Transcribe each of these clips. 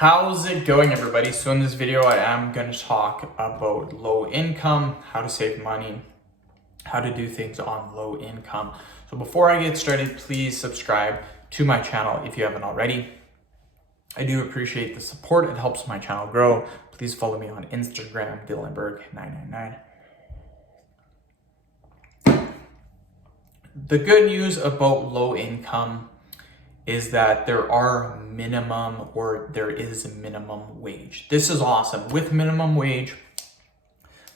How's it going, everybody? So in this video, I am going to talk about low income, how to save money, how to do things on low income. So before I get started, please subscribe to my channel if you haven't already. I do appreciate the support. It helps my channel grow. Please follow me on Instagram, Dylanberg999. The good news about low income is that there is a minimum wage. This is awesome. With minimum wage,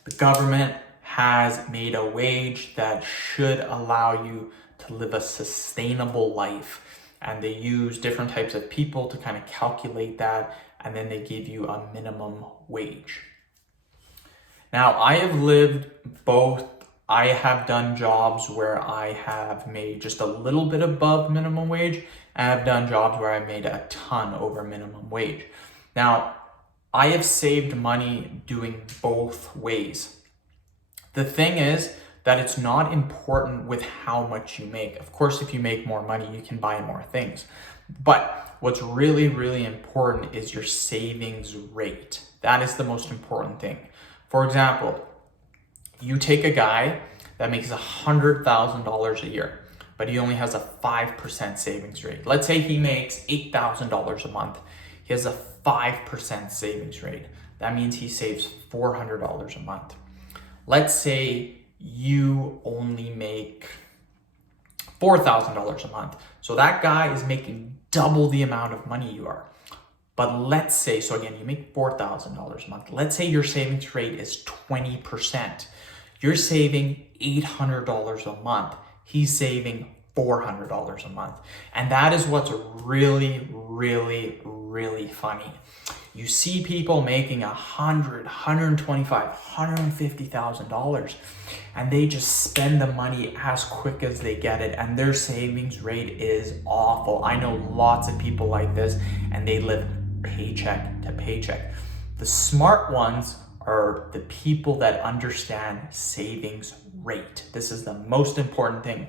the government has made a wage that should allow you to live a sustainable life. And they use different types of people to kind of calculate that, and then they give you a minimum wage. Now, I have lived both. I have done jobs where I have made just a little bit above minimum wage, and I've done jobs where I made a ton over minimum wage. Now, I have saved money doing both ways. The thing is that it's not important with how much you make. Of course, if you make more money, you can buy more things. But what's really, really important is your savings rate. That is the most important thing. For example, you take a guy that makes $100,000 a year, but he only has a 5% savings rate. Let's say he makes $8,000 a month. He has a 5% savings rate. That means he saves $400 a month. Let's say you only make $4,000 a month. So that guy is making double the amount of money you are. But let's say, so again, you make $4,000 a month. Let's say your savings rate is 20%. You're saving $800 a month. He's saving $400 a month. And that is what's really, really, really funny. You see people making $100,000, $125,000, $150,000, and they just spend the money as quick as they get it, and their savings rate is awful. I know lots of people like this, and they live paycheck to paycheck. The smart ones are the people that understand savings rate. This is the most important thing.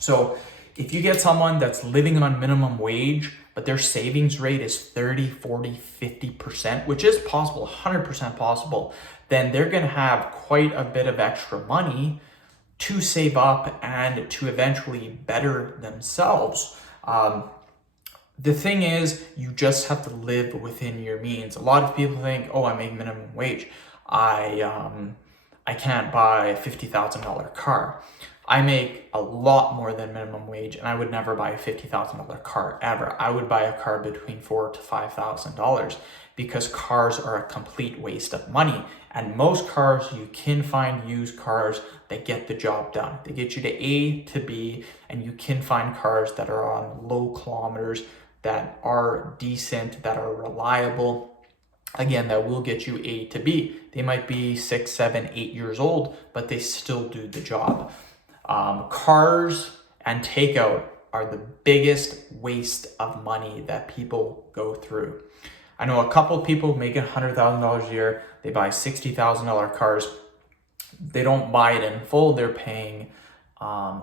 So if you get someone that's living on minimum wage, but their savings rate is 30, 40, 50%, which is possible, 100% possible, then they're gonna have quite a bit of extra money to save up and to eventually better themselves. The thing is, you just have to live within your means. A lot of people think, oh, I make minimum wage. I can't buy a $50,000 car. I make a lot more than minimum wage, and I would never buy a $50,000 car ever. I would buy a car between $4,000 to $5,000 because cars are a complete waste of money. And most cars, you can find used cars that get the job done. They get you to A to B, and you can find cars that are on low kilometers, that are decent, that are reliable. Again, that will get you A to B. They might be 6, 7, 8 years old, but they still do the job. Cars and takeout are the biggest waste of money that people go through. I know a couple of people making $100,000 a year. They buy $60,000 cars. They don't buy it in full. They're paying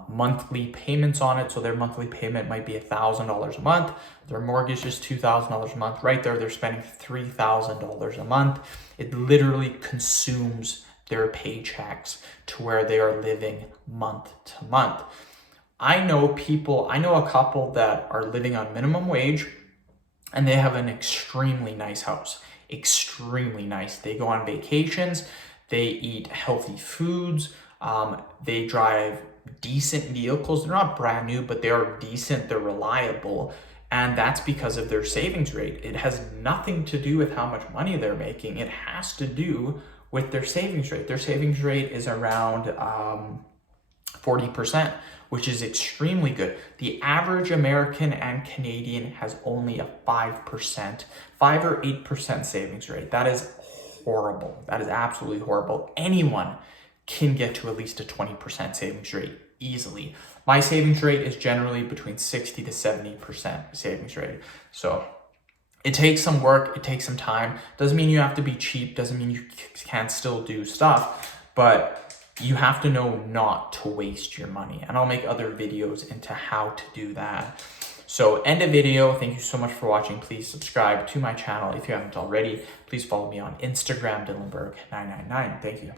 monthly payments on it. So their monthly payment might be $1,000 a month. Their mortgage is $2,000 a month. Right there, they're spending $3,000 a month. It literally consumes their paychecks to where they are living month to month. I know a couple that are living on minimum wage, and they have an extremely nice house. Extremely nice. They go on vacations. They eat healthy foods. They drive decent vehicles. They're not brand new, but they are decent. They're reliable. And that's because of their savings rate. It has nothing to do with how much money they're making. It has to do with their savings rate. Their savings rate is around 40%, which is extremely good. The average American and Canadian has only a 5% or 8% savings rate. That is horrible. That is absolutely horrible. Anyone can get to at least a 20% savings rate easily. My savings rate is generally between 60 to 70% savings rate. So it takes some work, it takes some time. Doesn't mean you have to be cheap, doesn't mean you can't still do stuff, but you have to know not to waste your money. And I'll make other videos into how to do that. So end of video. Thank you so much for watching. Please subscribe to my channel if you haven't already. Please follow me on Instagram, Dylanberg999. Thank you.